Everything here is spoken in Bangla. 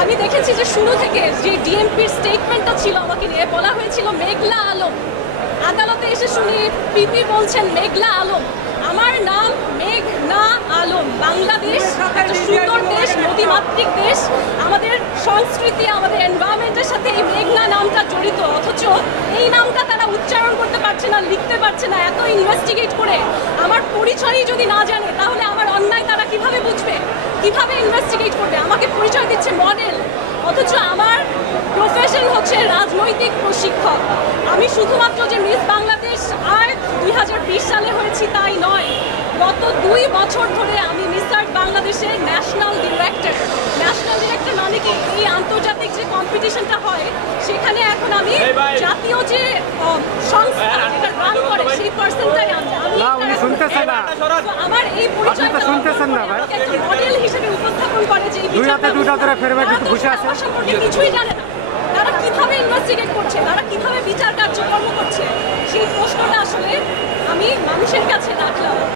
আমি দেখেছি যে শুরু থেকে যে ডিএমপির স্টেটমেন্টটা ছিল আমাকে নিয়ে বলা হয়েছিল মেঘলা আলম। আদালতে এসে শুনি পিপি বলছেন মেঘলা আলম। আমার নাম মেঘনা আলম। বাংলাদেশ একটা সুন্দর দেশ, নদীমাতৃক দেশ। আমাদের সংস্কৃতি, আমাদের এনভায়রনমেন্টের সাথে এই মেঘনা নামটা জড়িত, অথচ এই নামটা তারা উচ্চারণ করতে পারছে না, লিখতে পারছে না। এত ইনভেস্টিগেট করে আমার পরিচয়ই যদি না জানে তাহলে আমার অন্যায় তারা কিভাবে বুঝবে, কিভাবে ইনভেস্টিগেট করবে? আমাকে পরিচয় দিচ্ছে মডেল, অথচ আমার প্রফেশন হচ্ছে রাজনৈতিক প্রশিক্ষক। আমি শুধুমাত্র যে মিস বাংলাদেশ আর 2020 সালে হয়েছি তাই নয়, গত 2 বছর ধরে আমি মিস আর্থ বাংলাদেশের ন্যাশনাল ডিরেক্টর। ন্যাশনাল ডিরেক্টর মানে কি, এই আন্তর্জাতিক যে কম্পিটিশনটা হয় সেখানে এখন আমি জাতীয় যে সংস্থা যেটা রান করে সেই পার্সনটাই আমি। আমার এই পরিচয়টা মডেল হিসেবে উপস্থাপন করে যে সম্পর্কে কিছুই জানে না। তারা কিভাবে ইনভেস্টিগেট করছে, তারা